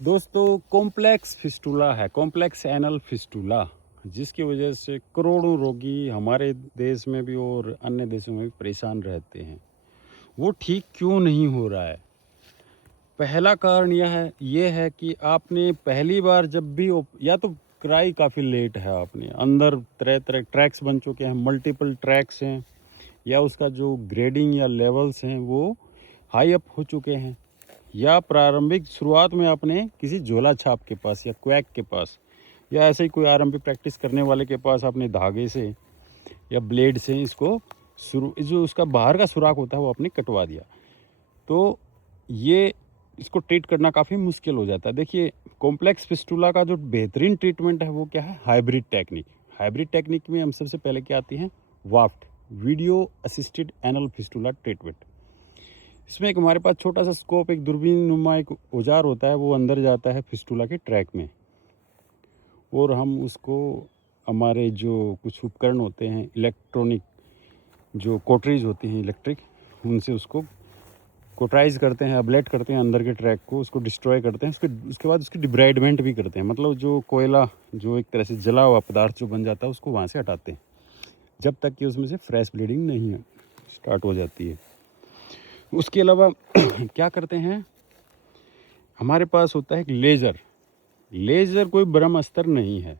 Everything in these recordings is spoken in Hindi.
दोस्तों कॉम्प्लेक्स फिस्टुला है, कॉम्प्लेक्स एनल फिस्टुला, जिसकी वजह से करोड़ों रोगी हमारे देश में भी और अन्य देशों में भी परेशान रहते हैं। वो ठीक क्यों नहीं हो रहा है? पहला कारण यह है कि आपने पहली बार जब भी या तो कराई काफ़ी लेट है, आपने अंदर तरह तरह ट्रैक्स बन चुके हैं, मल्टीपल ट्रैक्स हैं, या उसका जो ग्रेडिंग या लेवल्स हैं वो हाई अप हो चुके हैं, या प्रारंभिक शुरुआत में आपने किसी झोला छाप के पास या क्वैक के पास या ऐसे ही कोई आरंभी प्रैक्टिस करने वाले के पास आपने धागे से या ब्लेड से इसको जो उसका बाहर का सुराख होता है वो आपने कटवा दिया। तो ये इसको ट्रीट करना काफ़ी मुश्किल हो जाता है। देखिए, कॉम्प्लेक्स फिस्टुला का जो बेहतरीन ट्रीटमेंट है वो क्या है? Hybrid technique. हाइब्रिड टेक्निक में हम सबसे पहले क्या आती हैं? VAAFT, video assisted anal fistula treatment. इसमें एक हमारे पास छोटा सा स्कोप, एक दूरबीन नुमा एक औजार होता है, वो अंदर जाता है फिस्टुला के ट्रैक में, और हम उसको हमारे जो कुछ उपकरण होते हैं इलेक्ट्रॉनिक, जो कोटरीज होती हैं इलेक्ट्रिक, उनसे उसको कोटराइज करते हैं, अबलेट करते हैं अंदर के ट्रैक को, उसको डिस्ट्रॉय करते हैं। उसके बाद उसकी डिब्राइडमेंट भी करते हैं, मतलब जो कोयला, जो एक तरह से जला हुआ पदार्थ जो बन जाता है उसको वहाँ से हटाते हैं, जब तक कि उसमें से फ्रेश ब्लीडिंग नहीं स्टार्ट हो जाती है। उसके अलावा क्या करते हैं, हमारे पास होता है एक लेज़र। लेज़र कोई ब्रह्मास्त्र नहीं है।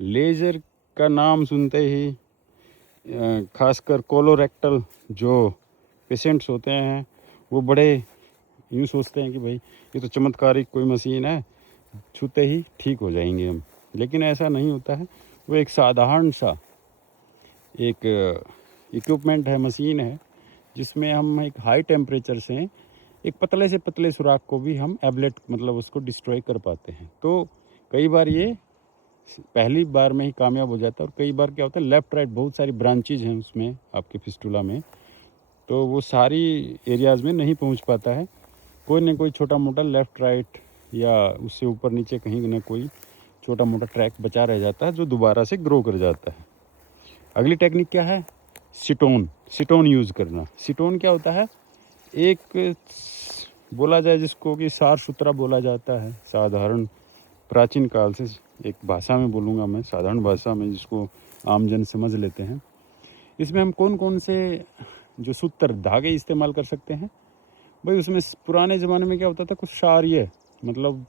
लेज़र का नाम सुनते ही खासकर कोलोरेक्टल जो पेशेंट्स होते हैं वो बड़े यूँ सोचते हैं कि भाई ये तो चमत्कारिक कोई मशीन है, छूते ही ठीक हो जाएंगे हम। लेकिन ऐसा नहीं होता है। वो एक साधारण सा एक इक्विपमेंट है, मशीन है, जिसमें हम एक हाई टेम्परेचर से एक पतले से पतले सुराख को भी हम एबलेट, मतलब उसको डिस्ट्रॉय कर पाते हैं। तो कई बार ये पहली बार में ही कामयाब हो जाता है, और कई बार क्या होता है, लेफ़्ट राइट बहुत सारी ब्रांचेज हैं उसमें आपके फिस्टुला में, तो वो सारी एरियाज़ में नहीं पहुंच पाता है। कोई ना कोई छोटा मोटा लेफ़्ट राइट या उससे ऊपर नीचे कहीं ना कोई छोटा मोटा ट्रैक बचा रह जाता है, जो दोबारा से ग्रो कर जाता है। अगली टेक्निक क्या है? सिटोन यूज़ करना। सिटोन क्या होता है? एक बोला जाए जिसको कि सार सूत्रा बोला जाता है, साधारण प्राचीन काल से, एक भाषा में बोलूँगा मैं, साधारण भाषा में जिसको आमजन समझ लेते हैं। इसमें हम कौन कौन से जो सूत्र धागे इस्तेमाल कर सकते हैं? भाई उसमें पुराने ज़माने में क्या होता था, कुछ क्षारीय, मतलब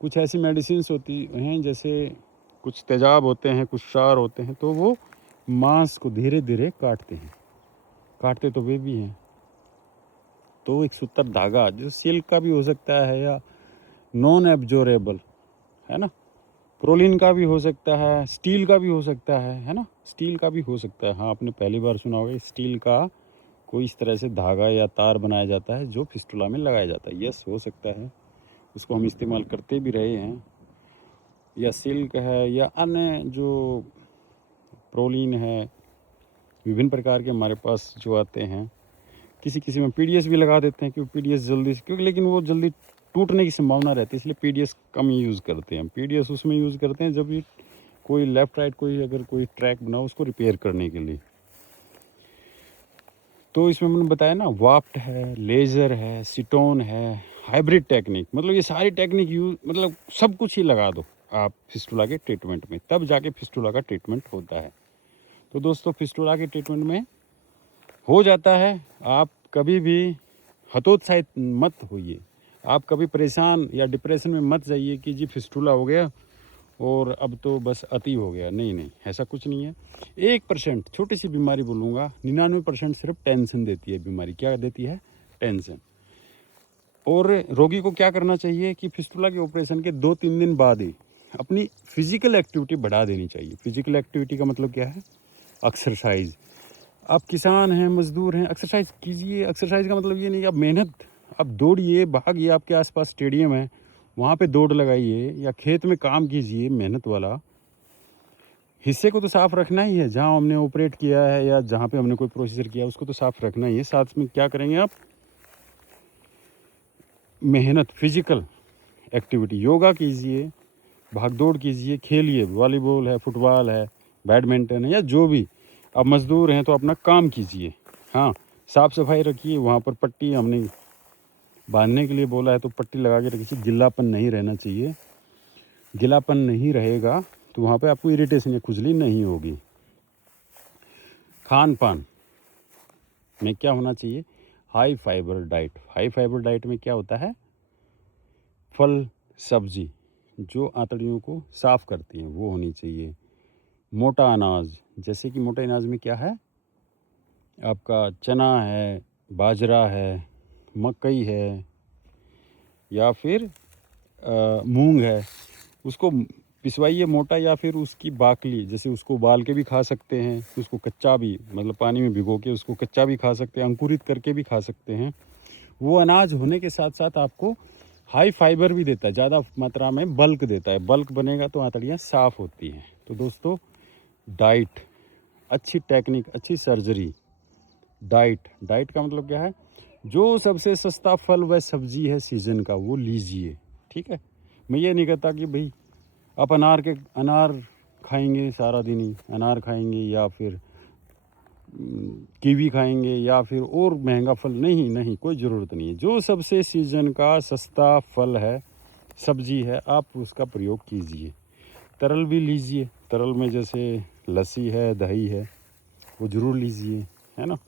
कुछ ऐसी मेडिसिन्स होती हैं, जैसे कुछ तेजाब होते हैं, कुछ क्षार होते हैं, तो वो मांस को धीरे धीरे काटते तो वे भी हैं। तो एक सूत्र धागा जो सिल्क का भी हो सकता है या नॉन एब्जॉर्बेबल, है ना, प्रोलिन का भी हो सकता है, स्टील का भी हो सकता है ना, स्टील का भी हो सकता है। हाँ, आपने पहली बार सुना होगा स्टील का कोई इस तरह से धागा या तार बनाया जाता है जो फिस्टुला में लगाया जाता है। यस, हो सकता है, उसको हम इस्तेमाल करते भी रहे हैं। या सिल्क है या अन्य जो प्रोलिन है, विभिन्न प्रकार के हमारे पास जो आते हैं। किसी किसी में पीडीएस भी लगा देते हैं, क्योंकि पीडीएस जल्दी, क्योंकि लेकिन वो जल्दी टूटने की संभावना रहती है, इसलिए पीडीएस कम यूज़ करते हैं। पीडीएस उसमें यूज़ करते हैं जब भी कोई लेफ़्ट राइट कोई अगर कोई ट्रैक बनाओ उसको रिपेयर करने के लिए। तो इसमें मैंने बताया ना, वाफ्ट है, लेज़र है, सिटोन है, हाइब्रिड टेक्निक, मतलब ये सारी टेक्निक यूज, मतलब सब कुछ ही लगा दो आप फिस्टुला के ट्रीटमेंट में, तब जाके फिस्टुला का ट्रीटमेंट होता है। तो दोस्तों, फिस्टुला के ट्रीटमेंट में हो जाता है। आप कभी भी हतोत्साहित मत होइए, आप कभी परेशान या डिप्रेशन में मत जाइए कि जी फिस्टुला हो गया और अब तो बस अति हो गया। नहीं नहीं, ऐसा कुछ नहीं है। 1% छोटी सी बीमारी बोलूँगा, 99% सिर्फ टेंशन देती है बीमारी। क्या देती है? टेंशन। और रोगी को क्या करना चाहिए कि फिस्टुला के ऑपरेशन के 2-3 दिन बाद ही अपनी फिजिकल एक्टिविटी बढ़ा देनी चाहिए। फिजिकल एक्टिविटी का मतलब क्या है? एक्सरसाइज। आप किसान हैं, मजदूर हैं, एक्सरसाइज कीजिए। एक्सरसाइज का मतलब ये नहीं आप मेहनत, आप दौड़िए, भागिए, आपके आसपास स्टेडियम है वहाँ पे दौड़ लगाइए, या खेत में काम कीजिए मेहनत वाला। हिस्से को तो साफ़ रखना ही है, जहाँ हमने ऑपरेट किया है या जहाँ पे हमने कोई प्रोसीजर किया उसको तो साफ़ रखना ही है। साथ में क्या करेंगे आप? मेहनत, फिजिकल एक्टिविटी, योगा कीजिए, भाग दौड़ कीजिए, खेलिए, वॉलीबॉल है, फुटबॉल है, बैडमिंटन है, या जो भी। आप मज़दूर हैं तो अपना काम कीजिए। हाँ, साफ़ सफाई रखिए, वहाँ पर पट्टी हमने बांधने के लिए बोला है तो पट्टी लगा के रखिए, गिल्लापन नहीं रहना चाहिए। गिलापन नहीं रहेगा तो वहाँ पे आपको इरिटेशन या खुजली नहीं होगी। खान पान में क्या होना चाहिए? High fibre diet. High fibre diet में क्या होता है? फल सब्जी जो आंतड़ियों को साफ करती हैं वो होनी चाहिए। मोटा अनाज, जैसे कि मोटे अनाज में क्या है? आपका चना है, बाजरा है, मकई है, या फिर मूंग है। उसको पिसवाइए मोटा, या फिर उसकी बाकली, जैसे उसको उबाल के भी खा सकते हैं, उसको कच्चा भी, मतलब पानी में भिगो के उसको कच्चा भी खा सकते हैं, अंकुरित करके भी खा सकते हैं। वो अनाज होने के साथ साथ आपको हाई फाइबर भी देता है, ज़्यादा मात्रा में बल्क देता है। बल्क बनेगा तो आंतड़ियाँ साफ़ होती हैं। तो दोस्तों, डाइट, अच्छी टेक्निक, अच्छी सर्जरी। डाइट का मतलब क्या है? जो सबसे सस्ता फल व सब्जी है सीज़न का वो लीजिए, ठीक है। मैं ये नहीं कहता कि भाई आप अनार खाएंगे सारा दिन ही, अनार खाएंगे या फिर कीवी खाएंगे या फिर और महंगा फल, नहीं, कोई ज़रूरत नहीं है। जो सबसे सीज़न का सस्ता फल है, सब्जी है, आप उसका प्रयोग कीजिए। तरल भी लीजिए, तरल में जैसे लस्सी है, दही है, वो ज़रूर लीजिए, है ना।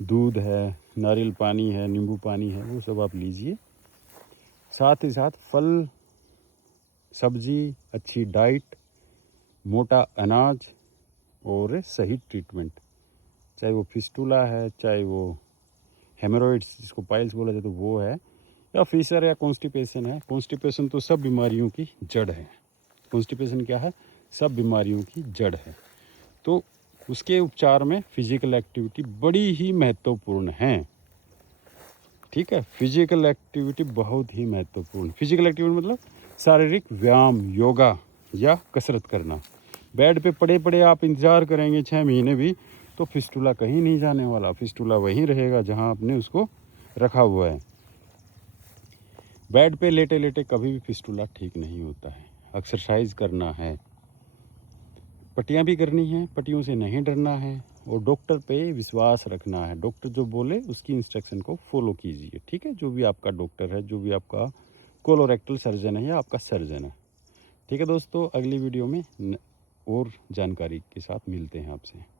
दूध है, नारियल पानी है, नींबू पानी है, वो सब आप लीजिए। साथ ही साथ फल सब्जी, अच्छी डाइट, मोटा अनाज और सही ट्रीटमेंट, चाहे वो फिस्टुला है, चाहे वो हेमोरॉइड्स जिसको पाइल्स बोला जाता है वो है, या फिशर या कॉन्स्टिपेशन है। कॉन्स्टिपेशन तो सब बीमारियों की जड़ है। कॉन्स्टिपेशन क्या है? सब बीमारियों की जड़ है। तो उसके उपचार में फिजिकल एक्टिविटी बड़ी ही महत्वपूर्ण है, ठीक है। फिजिकल एक्टिविटी बहुत ही महत्वपूर्ण। फिजिकल एक्टिविटी मतलब शारीरिक व्यायाम, योगा या कसरत करना। बेड पे पड़े पड़े आप इंतज़ार करेंगे 6 महीने भी तो फिस्टुला कहीं नहीं जाने वाला। फिस्टुला वहीं रहेगा जहां आपने उसको रखा हुआ है। बेड पे लेटे लेटे कभी भी फिस्टुला ठीक नहीं होता है। एक्सरसाइज करना है, पट्टियाँ भी करनी है, पट्टियों से नहीं डरना है, और डॉक्टर पे विश्वास रखना है। डॉक्टर जो बोले उसकी इंस्ट्रक्शन को फॉलो कीजिए, ठीक है। जो भी आपका डॉक्टर है, जो भी आपका कोलोरेक्टल सर्जन है या आपका सर्जन है, ठीक है दोस्तों। अगली वीडियो में और जानकारी के साथ मिलते हैं आपसे।